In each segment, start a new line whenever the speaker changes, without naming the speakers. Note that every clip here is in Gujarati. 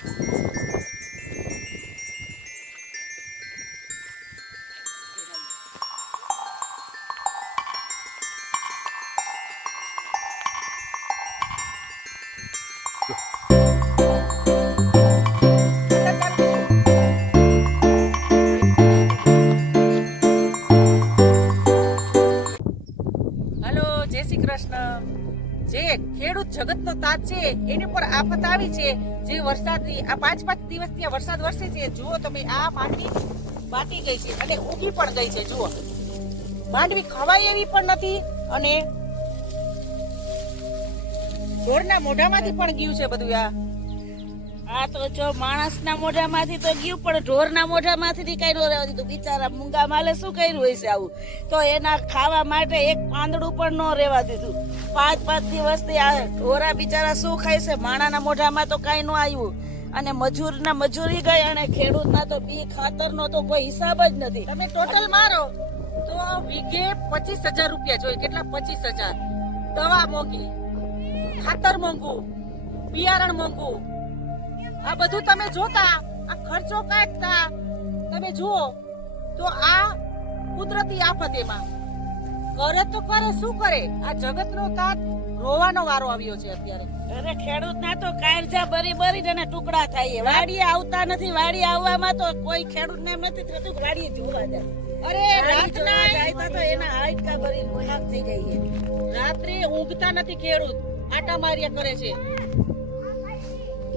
હલો જય શ્રી કૃષ્ણ જે ખેડૂત જગતનો તાજ છે, એની પર આફત આવી છે. જે વરસાદની, આ પાંચ પાંચ દિવસથી આ વરસાદ વરસે છે. જુઓ તમે, આ માંડવી બાટી ગઈ છે અને ઉગી પણ ગઈ છે, જુઓ. માંડવી ખવાય એવી પણ નથી અને ઢોરના મોઢામાંથી પણ ગયું છે બધું આ.
આ તો જો માણસના મોઢામાંથી તો ગયું, પણ ઢોરના મોઢામાંથી કઈ નો રહેવા દીધું. બિચારા મૂંગા માલે શું કર્યું હશે આવું? તો એના ખાવા માટે એક પાંદડું પણ ન રહેવા દીધું. પાંચ પાંચ દિવસથી આ ઢોરા બિચારા શું ખાય છે? માણાના મોઢામાં તો કાંઈ ન આવ્યું. અને મજૂરના મજૂરી ગઈ અને ખેડૂતના તો બી ખાતરનો તો કોઈ હિસાબ જ નથી.
તમે ટોટલ મારો. તો વીઘે પચીસ હજાર રૂપિયા જોઈએ. કેટલા? પચીસ હજાર. દવા મોંઘી, ખાતર મોંઘું, બિયારણ મોંઘું. આ બધું તમે જોતા આ ખર્ચો કાઢતા તમે જુઓ તો આ કુદરતી આફત એમાં. કરે તો કરે શું કરે? આ જગતનો તાત રોવાનો વારો આવ્યો છે અત્યારે.
અરે ખેડૂતના તો કાયરજા બરી બરી ને ટુકડા થાય વાડીએ આવતા નથી વાડી આવવામાં તો કોઈ ખેડૂતને એમ નથી થતું વાડીએ જોવા જાય.
અરે
વાડી
રાતના
જાય તો એના હાડકા ભરી ખોરાક થઈ જાય
રાત્રે ઊંઘતા નથી ખેડૂત. આટા માર્યા કરે છે.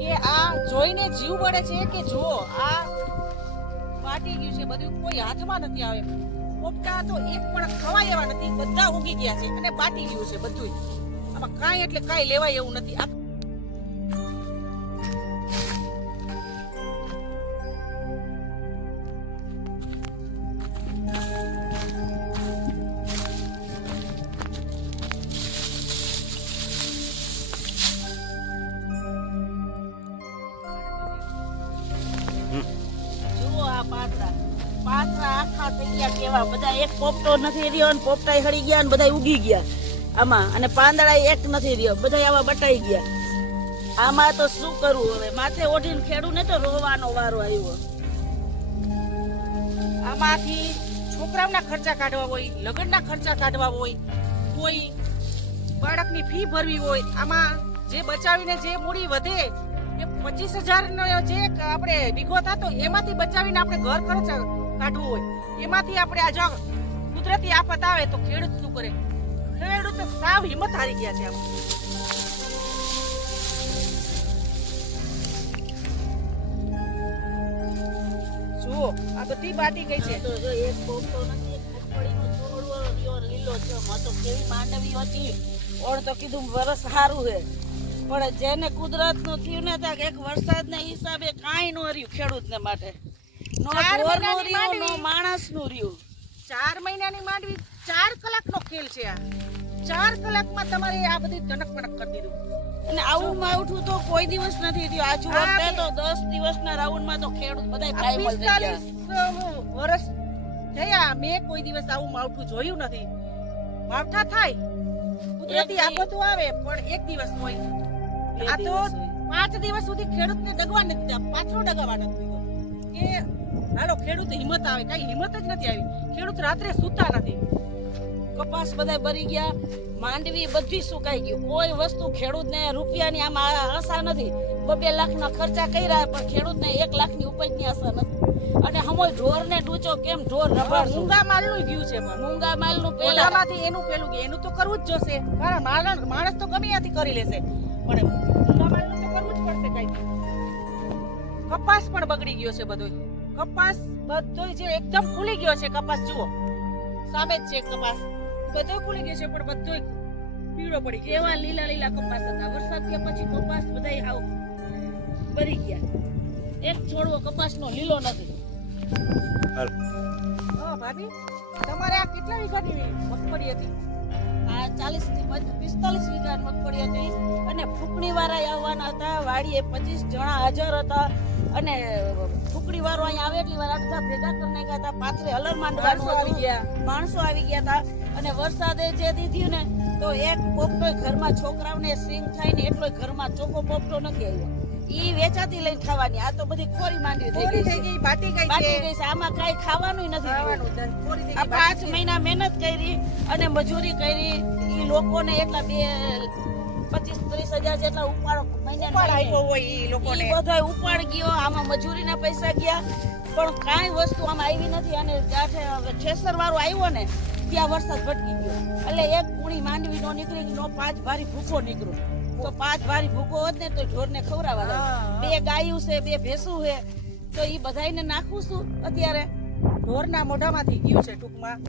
કે આ જોઈને જીવ બળે છે કે જો આ ફાટી ગયું છે, બધું કોઈ હાથમાં નથી આવે. પોપટા તો એક પણ ખવાય એવા નથી, બધા ઉગી ગયા છે અને પાટી ગયું છે બધું આમાં કાંઈ એટલે કાંઈ લેવાય એવું નથી. આ
આખા થઈ એક પોપટો નથી રહ્યો અને પોપટા હળી ગયા અને બધા ઉગી ગયા. આમાં. અને પાંદડા એક નથી રહ્યો. બધા આવા બટાઈ ગયા. આમાં તો શું કરવું હવે? માથે ઓઢીને ખેડૂને તો રોવાનો વારો આવ્યો.
આમાંથી છોકરાઓના ખર્ચા કાઢવા હોય, લગ્નના ખર્ચા કાઢવા હોય, કોઈ બાળકની ફી ભરવી હોય, આમાં જે બચાવીને જે મૂડી વધે, એ પચીસ હજાર નો જે આપણે વીઘો થતો, એમાંથી બચાવીને આપણે ઘર ખર્ચ કાઢવું હોય. એમાંથી આપણે આ જો કુદરતી આફત આવે તો ખેડૂત શું કરે? ખેડૂત સાવ હિંમત હારી ગયા છે આપણે જુઓ, આ બધી બાટી ગઈ છે.
તો એક પોપટો નથી કેવી માંડવી હતી. ઓણ તો કીધું વરસ સારું હે પણ જેને કુદરતનું થયું ને ત્યાં એક વરસાદના હિસાબે કાંઈ ન રહ્યું ખેડૂતને માટે. નો ઢોરનું રહ્યું નો માણસનું રહ્યું.
ચાર મહિનાની માંડવી ચાર કલાકનો ખેલ છે આ. ચાર કલાકમાં તમારે આ બધી ધનક પણક કરી દીધું.
અને આવું માવઠું તો કોઈ દિવસ નથી થયું. આજુ વખતે તો દિવસના રાઉન્ડમાં તો ખેડૂત બધા
આ
થઈ ગયા.
વર્ષ થયા. મેં કોઈ દિવસ આવું માવઠું જોયું નથી. માવઠા થાય. કુદરતી આફતો આવે પણ એક દિવસ હોય. આ તો પાંચ દિવસ સુધી ખેડૂતને ડગવા નથી પાછો ડગાવા નથી કે હાલો ખેડૂત હિંમત આવે. કઈ હિંમત જ નથી આવી. ખેડૂત રાત્રે સૂતા નથી.
કપાસ બધા ભરી ગયા માંડવી બધી સુકાઈ ગયું. કોઈ વસ્તુ ખેડૂતને રૂપિયાની આમાં આશા નથી. બબે લાખના ખર્ચા કર્યા પણ ખેડૂતને એક લાખની ઉપજની આશા નથી. અને હમોય ઢોરને ડૂચો કેમ? ઢોર રબાડ
મૂંગા માલનું ગયું છે પણ.
મૂંગા માલનું પેલા
ઓઢામાંથી એનું પેલું કે એનું તો કરવું જ જોશે. કારણ માણસ માણસ તો ગમે કરી લેશે. પણ મૂંગા માલનું તો કરવું જ પડશે કઈ. કપાસ પણ બગડી ગયો છે બધો કપાસ બધો જે એકદમ ખુલી ગયો છે કપાસ જુઓ. સામે જ છે કપાસ. બધો ખુલી ગયો છે પણ બધો પીળો પડી ગયો
એવા લીલા લીલા કપાસ હતા. વરસાદ થયા પછી કપાસ બધા આવ ભરી ગયા. એક છોડવો કપાસનો લીલો નથી.
હા ભાભી તમારે આ કેટલા વીઘાની મગફળી હતી?
આ ચાલીસથી પિસ્તાલીસ વીઘા મગફળી હતી. અને ફૂકણી વાળા આવવાના હતા. વાડીએ પચીસ જણા હાજર હતા. અને ફૂકણી વાળો અહીંયા આવે એટલી વાર બધા ભેગા કરી નાખ્યા હતા. પાથરે હલર
માણસો આવી ગયા.
માણસો આવી ગયા હતા. અને વરસાદે જે દીધું ને તો એક પોપટો ઘરમાં છોકરાઓને સિંગ થાય ને એટલો ઘરમાં ચોખ્ખો પોપટો નથી આવ્યો. ઈ વેચાતી લઈને ખાવાની. આ તો બધી ખોરી માંડવી થઈ ગઈ
ગઈ બાટી ગઈ બાટી
ગઈ છે. આમાં કાઈ ખાવાનું નથી આ પાંચ મહિના મહેનત કરી અને મજૂરી કરી. ઈ લોકોને એટલા બે પચીસ ત્રીસ હજાર જેટલા ઉપાડ મહિના
હોય એ લોકોને.
બધાય ઉપાડ ગયો આમાં મજૂરીના પૈસા ગયા પણ કાંઈ વસ્તુ આમાં આવી નથી. અને ઠેસર વાળો આવ્યો ને ત્યાં વરસાદ ભટકી ગયો. એટલે એક પૂણી માંડવી નો નીકળી નો પાંચ ભારી ભૂખો નીકળ્યો. તો પાંચ ભારી ભૂકો હોત ને તો ઢોરને ખવડાવવા બે ગાયું છે બે ભેંસું છે તો એ બધાને નાખું શું અત્યારે.
ઢોરના મોઢામાંથી ગયું છે ટૂંકમાં.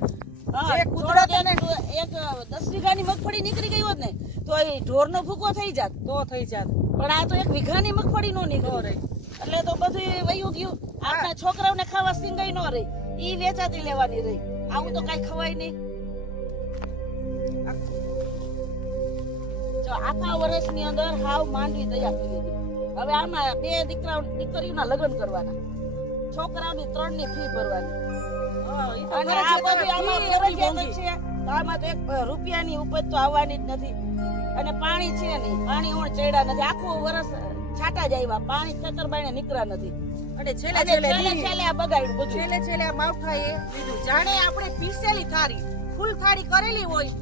એક દસ વીઘાની મગફળી નીકળી ગઈ હોત ને તો એ ઢોરનો ભૂકો થઈ જાત.
તો થઈ જાત.
પણ આ તો એક વીઘાની મગફળી નો નીકળી
રહી.
એટલે તો બધું વયું ગયું. આપણા છોકરાઓને ખાવા સિંગાઈ ન રહી. ઈ વેચાતી લેવાની રહી. આવું તો કઈ ખવાય નહીં. જો આખા વર્ષની અંદર હાવ માંડવી તૈયાર થઈ ગઈ હવે આમાં બે દીકરાઓ દીકરીઓના લગ્ન કરવાના. છોકરાઓની ત્રણની ફી ભરવાની. અને આ
ફરજિયાત
આમાં
હવે ફી એટલી
ફરજિયાત છે. આમાં તો એક રૂપિયાની ઉપજ તો આવવાની જ નથી. અને પાણી છે નહીં. પાણી ઓણ ચડ્યા નથી. આખું વર્ષ છાટા જ આવ્યા પાણી ખેતર નીકળ્યા નથી.
અને છેલ્લે છેલ્લે
છેલ્લે આ બગાડ્યું બધું.
છેલ્લે છેલ્લે આ માવઠાએ જાણે આપણે પીસેલી થાળી ફૂલ થાળી કરેલી હોય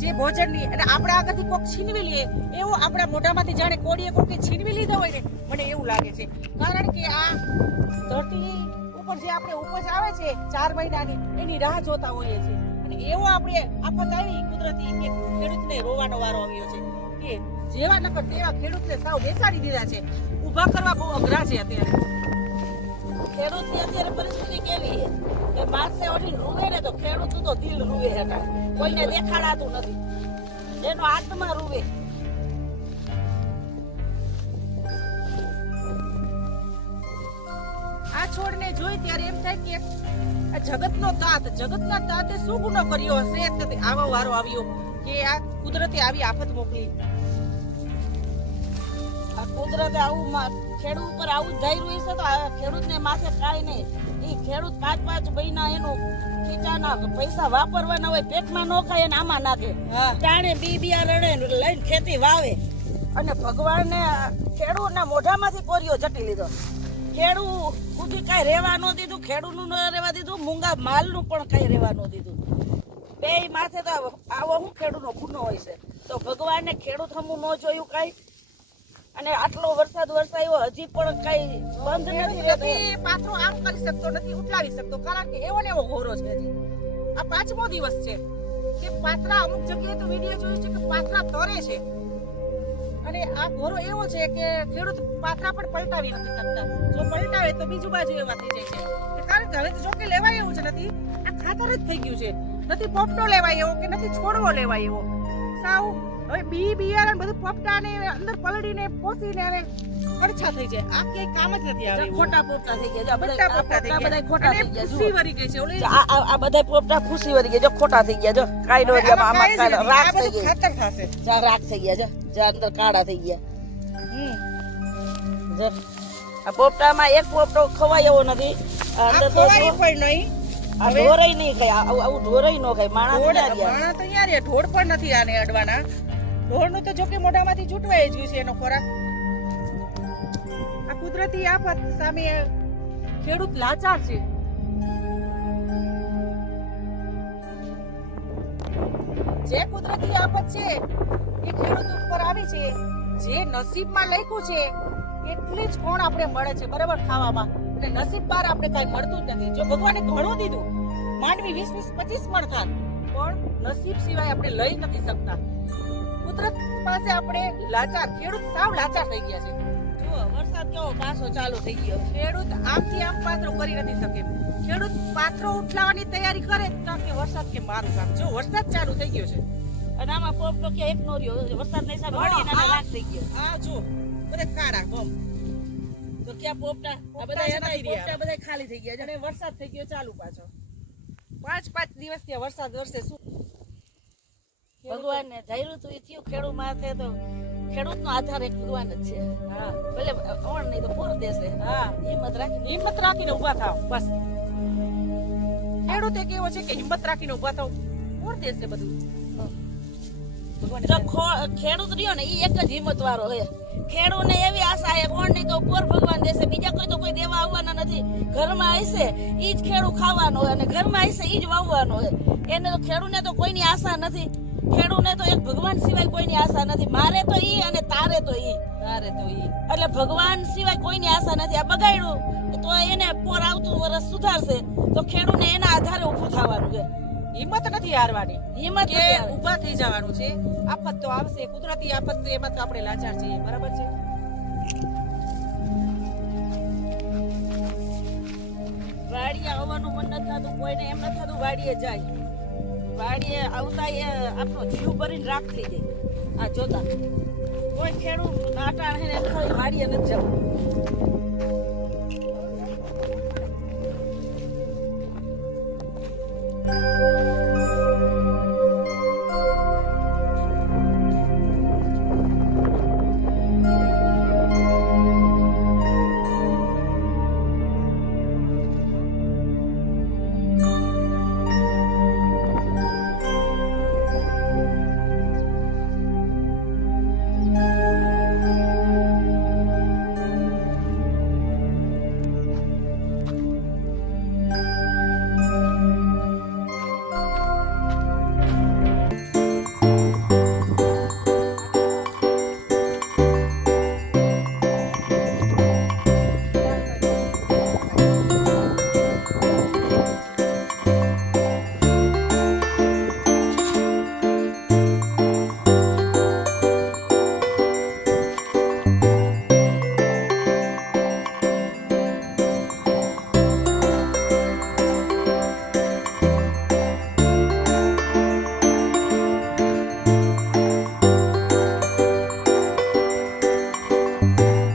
જે ભોજનની અને આપણે આગળથી કોક છીનવી લઈએ એવું આપણા મોઢામાંથી જાણે કોડીએ કોકે છીનવી લીધા હોય ને મને એવું લાગે છે. કારણ કે આ ધરતી ઉપર જે આપણે ઉપજ આવે છે, ચાર મહિનાની, એની રાહ જોતા હોઈએ છીએ. અને એવો આપણે આફત આવી કુદરતી કે ખેડૂતને રોવાનો વારો આવ્યો છે કે જેવા નકર તેવા ખેડૂતને સાવ બેસાડી દીધા છે. ઊભા કરવા બહુ અઘરા છે અત્યારે.
ખેડૂતની અત્યારે પરિસ્થિતિ કેવી કે માસે ઓઢીને રૂવે ને તો ખેડૂત તો દિલ રૂવે છે કોઈને દેખાડાતું નથી. એનો આત્મા રૂવે.
છોડને જોઈ ત્યારે એમ થાય કે આ જગતનો તાત જગતના તાતે શું ગુનો કર્યો હશે? કે આવો વારો આવ્યો કે આ કુદરતે આવી આફત મોકલી.
આ કુદરતે આવું ખેડૂત ઉપર આવું જ ધાર્યું છે તો આ ખેડૂતને માથે કાંઈ નહીં. એ ખેડૂત પાંચ પાંચ મહિના એનું ખીચાના પૈસા વાપરવાના હોય પેટમાં ન ખાય અને આમાં નાખે. જાણે બી બિયારણે લઈને લઈને ખેતી વાવે. અને ભગવાનને ખેડૂતના મોઢામાંથી કોરિયો જટી લીધો. ખેડૂત સુધી કાંઈ રહેવા ન દીધું ખેડૂનું ન રહેવા દીધું મૂંગા માલનું પણ કાંઈ રહેવા ન દીધું. બે માથે તો આવો હું ખેડૂતનો ગુનો હોય છે. તો ભગવાનને ખેડૂત હમું ન જોયું કાંઈ? અને આટલો વરસાદ વરસાયો હજી પણ કાંઈ બંધ નથી રહેતો.
નથી પાથરો આમ કરી શકતો નથી ઉઠાવી શકતો કારણ કે એવો ને એવો ઘોરો છે હજી. આ પાંચમો દિવસ છે. કે પાથરા અમુક જગ્યાએ તો વીડિયો જોયું છે કે પાથરા તરે છે. અને આ ઘોરો એવો છે કે ખેડૂત પાથરા પણ પલટાવી નથી શકતા. જો પલટાવે તો બીજું બાજુ એવા થઈ જાય છે. કારણ કે હવે તો જોકે લેવાય એવું જ નથી, આ ખાતર જ થઈ ગયું છે. નથી પોપટો લેવાય એવો કે નથી છોડવો લેવાય એવો. સાવ, હવે બી બિયારણ બધું પોપટાને અંદર પલળીને પોસીને અને અડછા થઈ જાય. આ ક્યાંય કામ જ નથી આવે
ખોટા પોપટા થઈ ગયા.
બધા પોપટા થઈ
બધા ખોટા થઈ ગયા.
ખુશી વરી ગઈ છે ઓલી.
આ આ- બધા પોપટા ખુશી વરી ગયા. જો ખોટા થઈ ગયા. જો કાઈ નો
હવે
આમાં
કાંઈ.
રાખ થઈ ગઈ
ખાતર થશે.
જા રાખ થઈ ગયા. જો જા અંદર કાળા થઈ ગયા.
હમ.
જો આ પોપટામાં એક પોપટો ખવાય એવો નથી. અંદર તો
ખવાય પણ નહીં.
આ ઢોરાય નહીં ખાય. આવું ઢોરાય ન
ઢોળ માણા તો અહીંયા ઢોળ પણ નથી આને અડવાના. ઢોળનું તો જોકે મોઢામાંથી છૂટવાઈ જ ગયું છે એનો ખોરાક. કુદરતી આફત સામે ખેડૂત લાચાર છે. જે કુદરતી આફત છે એ ખેડૂત ઉપર આવી છે, જે નસીબમાં લખ્યું છે, એટલી જ કોણ આપણે મળે છે, બરાબર? ખાવામાં. અને નસીબ બાર આપણે કઈ મળતું જ નથી. જો ભગવાને ઘણું દીધું માંડવી વીસ વીસ પચીસ મણ થાત, પણ નસીબ સિવાય આપણે લઈ નથી શકતા. કુદરત પાસે આપણે લાચાર, ખેડૂત સાવ લાચાર થઈ ગયા છે.
જુઓ વરસાદ કેવો પાછો ચાલુ થઈ ગયો.
ખેડૂત આમથી આમ પાત્રો કરી નથી શકે. ખેડૂત પાત્રો ઉઠલાવાની તૈયારી કરે તો કે વરસાદ કે મારું કામ. જો વરસાદ ચાલુ થઈ ગયો છે.
અને આમાં પોપટો કે એક નો રહ્યો. વરસાદના નહીં
હા,
વળીને ના
હા.
થઈ ગયો.
આ જો બધે કાળા બમ
તો ક્યાં પોપટા? આ બધા એના
રહ્યા.
પોપટા બધા ખાલી થઈ ગયા જાણે
અને વરસાદ થઈ ગયો ચાલુ પાછો. પાંચ પાંચ દિવસ ત્યાં વરસાદ વરસે. શું?
ભગવાનને જાયરું તું એ થયું ખેડૂત માથે તો ખેડૂતનો આધાર એક ભગવાન જ છે.
હા.
ભલે કોણ નહીં તો પૂર દેશે.
હા.
હિંમત રાખી.
હિંમત રાખીને ઊભા થાવ. બસ. ખેડૂત એક એવો છે કે હિંમત રાખીને ઊભા થાવ. પૂર દેશે બધું.
ખેડૂત રહ્યો ને એ એક જ હિંમત વાળો હોય ખેડૂતને એવી આશા એ તો પોર ભગવાન દેશે. બીજા કોઈ તો કોઈ દેવા આવવાના નથી. ઘરમાં આવશે એ જ ખેડૂત ખાવાનો હોય અને ઘરમાં આવશે એ જ વાવવાનો હોય એને તો ખેડૂને તો કોઈની આશા નથી. ખેડૂને તો એક ભગવાન સિવાય કોઈની આશા નથી. મારે તો ઈ અને તારે તો ઈ.
તારે તો ઈ.
એટલે ભગવાન સિવાય કોઈની આશા નથી. આ બગાડ્યું તો એને પોર આવતું વરસ સુધારશે. તો ખેડૂને એના આધારે ઊભું થવાનું છે.
હિંમત નથી હારવાની.
હિંમત
કે ઊભા થઈ જવાનું છે. આફત તો આવશે. કુદરતી આફત તો એમાં તો આપણે લાચાર છીએ. બરાબર છે?
વાડીએ આવવાનું મન નથી થતું. કોઈને એમ નથી થતું વાડીએ જાય. વાડીએ આવતા એ આપણો જીવ ભરીને રાખી દે. આ જોતા. કોઈ ખેડૂત એમ વાડીએ નથી જવું.